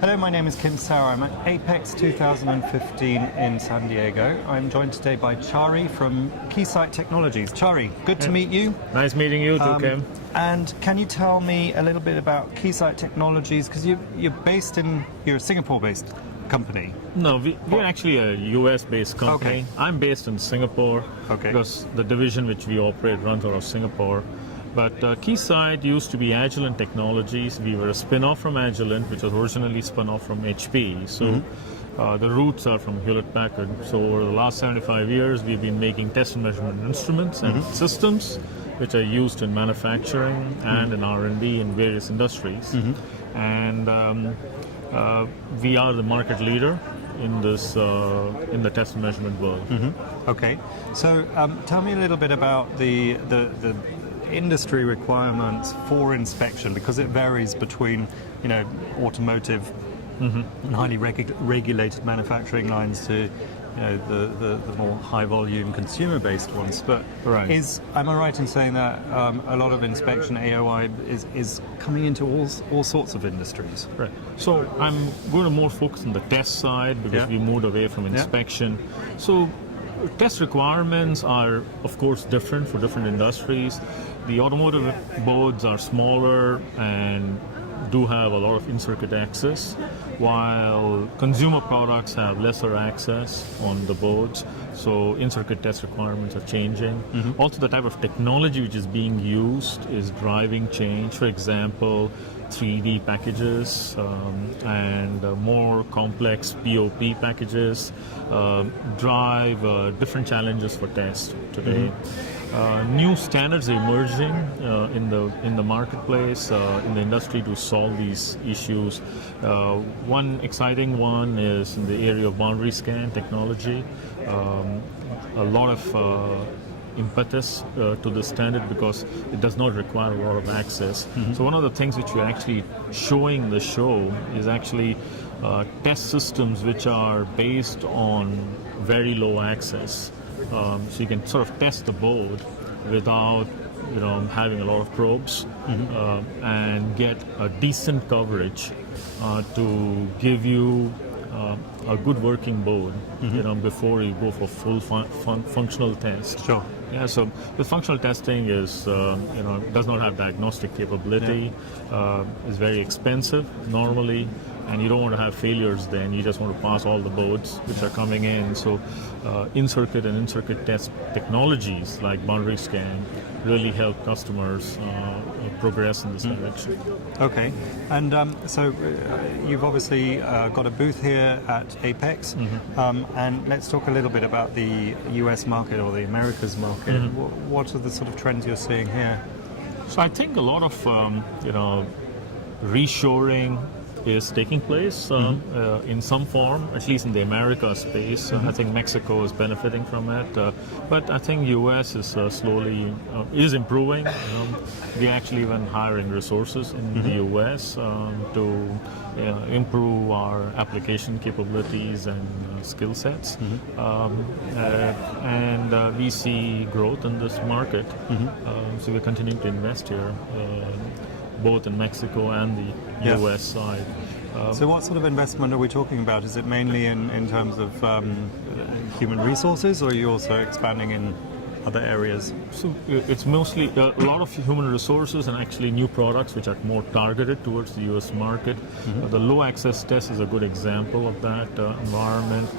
Hello, my name is Kim Sauer. I'm at Apex 2015 in San Diego. I'm joined today by Chari from Keysight Technologies. Chari, good to meet you. Nice meeting you too, Kim. And can you tell me a little bit about Keysight Technologies? Because you're a Singapore-based company. No, we're actually a US-based company. Okay. I'm based in Singapore because the division which we operate runs out of Singapore. But Keysight used to be Agilent Technologies. We were a spin-off from Agilent, which was originally spun off from HP. So the roots are from Hewlett-Packard. So over the last 75 years, we've been making test and measurement instruments and systems which are used in manufacturing and in R&D in various industries. And we are the market leader in this in the test and measurement world. Okay, so tell me a little bit about the industry requirements for inspection, because it varies between, automotive and highly regulated manufacturing lines to, the more high volume consumer based ones. But am I right in saying that a lot of inspection AOI is coming into all sorts of industries? Right. So I'm going to more focus on the test side because we moved away from inspection. So test requirements are, of course, different for different industries. The automotive boards are smaller and do have a lot of in-circuit access, while consumer products have lesser access on the boards. So in-circuit test requirements are changing. Also, the type of technology which is being used is driving change. For example, 3D packages and more complex POP packages drive different challenges for test today. New standards are emerging in the marketplace, in the industry to solve these issues. One exciting one is in the area of boundary scan technology. A lot of impetus to the standard because it does not require a lot of access. So one of the things which we're actually showing in the show is actually test systems which are based on very low access. So you can sort of test the board without having a lot of probes and get a decent coverage to give you a good working board before you go for full functional test. Sure. Yeah, so the functional testing is, does not have diagnostic capability, is very expensive normally, and you don't want to have failures then. You just want to pass all the boards which are coming in. So in-circuit and in-circuit test technologies like boundary scan really help customers progress in this direction. Okay, and so you've obviously got a booth here at Apex, and let's talk a little bit about the US market or the Americas market. What are the sort of trends you're seeing here? So I think a lot of reshoring is taking place in some form, at least in the America space. I think Mexico is benefiting from it, but I think US is slowly is improving. We're actually even hiring resources in the US to improve our application capabilities and skill sets, and we see growth in this market. So we're continuing to invest here, both in Mexico and the US side. So what sort of investment are we talking about? Is it mainly in terms of human resources, or are you also expanding in other areas? So it's mostly a lot of human resources and actually new products which are more targeted towards the US market. The low access test is a good example of that environment.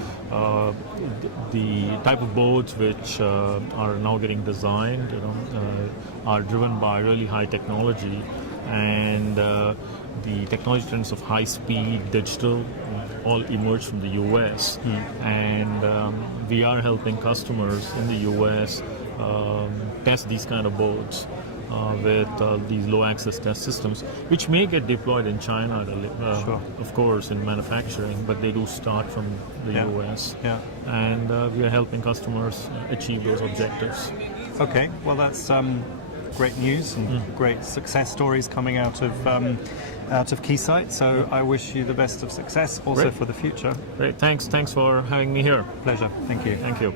The type of boards which are now getting designed are driven by really high technology, and the technology trends of high-speed digital all emerge from the US, and we are helping customers in the US test these kind of boards with these low-access test systems, which may get deployed in China, of course, in manufacturing, but they do start from the US, and we are helping customers achieve those objectives. Okay, well that's great news and great success stories coming out of Keysight. So I wish you the best of success also for the future. Great, thanks for having me here. Pleasure. Thank you. Thank you.